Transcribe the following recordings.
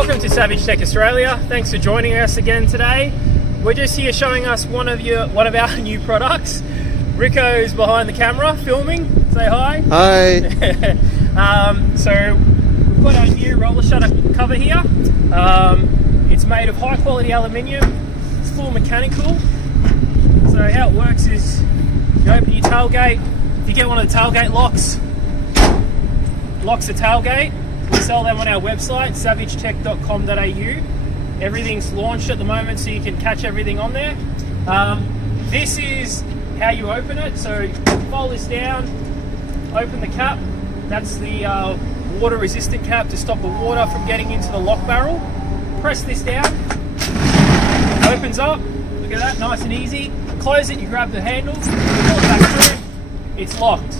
Welcome to Savage Tech Australia. Thanks for joining us again today. We're just here showing us one of our new products. Rico's behind the camera filming. Say hi. Hi. So we've got our new roller shutter cover here. It's made of high quality aluminium. It's full mechanical. So how it works is you open your tailgate. If you get one of the tailgate locks the tailgate. We sell them on our website, savagetech.com.au. Everything's launched at the moment, so you can catch everything on there. This is how you open it. So fold this down, open the cap. That's the water resistant cap to stop the water from getting into the lock barrel. Press this down, it opens up. Look at that, nice and easy. Close it, you grab the handle, pull it back through, it's locked.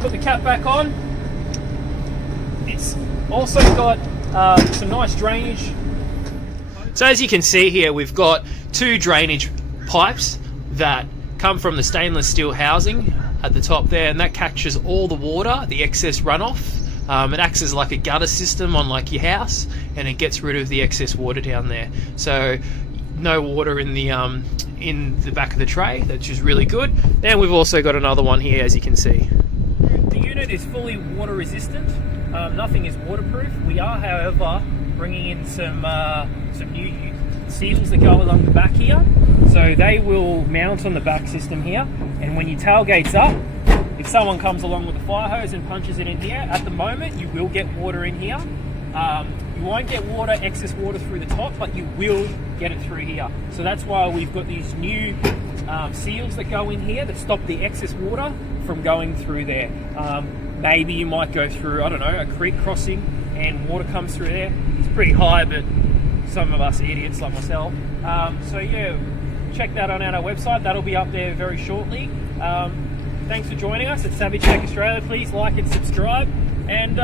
Put the cap back on. It's also got some nice drainage. So as you can see here, we've got two drainage pipes that come from the stainless steel housing at the top there, and that catches all the water, the excess runoff. It acts as like a gutter system on like your house, and it gets rid of the excess water down there. So no water in the back of the tray, which is really good. Then we've also got another one here, as you can see. The unit is fully water resistant. Nothing is waterproof. We are, however, bringing in some new seals that go along the back here. So they will mount on the back system here, and when your tailgate's up, if someone comes along with a fire hose and punches it in here, at the moment you will get water in here. You won't get excess water through the top, but you will get it through here. So that's why we've got these new seals that go in here that stop the excess water from going through there. Maybe you might go through, I don't know, a creek crossing and water comes through there. It's pretty high, but some of us idiots like myself. So yeah, check that on our website. That'll be up there very shortly. Thanks for joining us at Savage Tech Australia. Please like and subscribe, and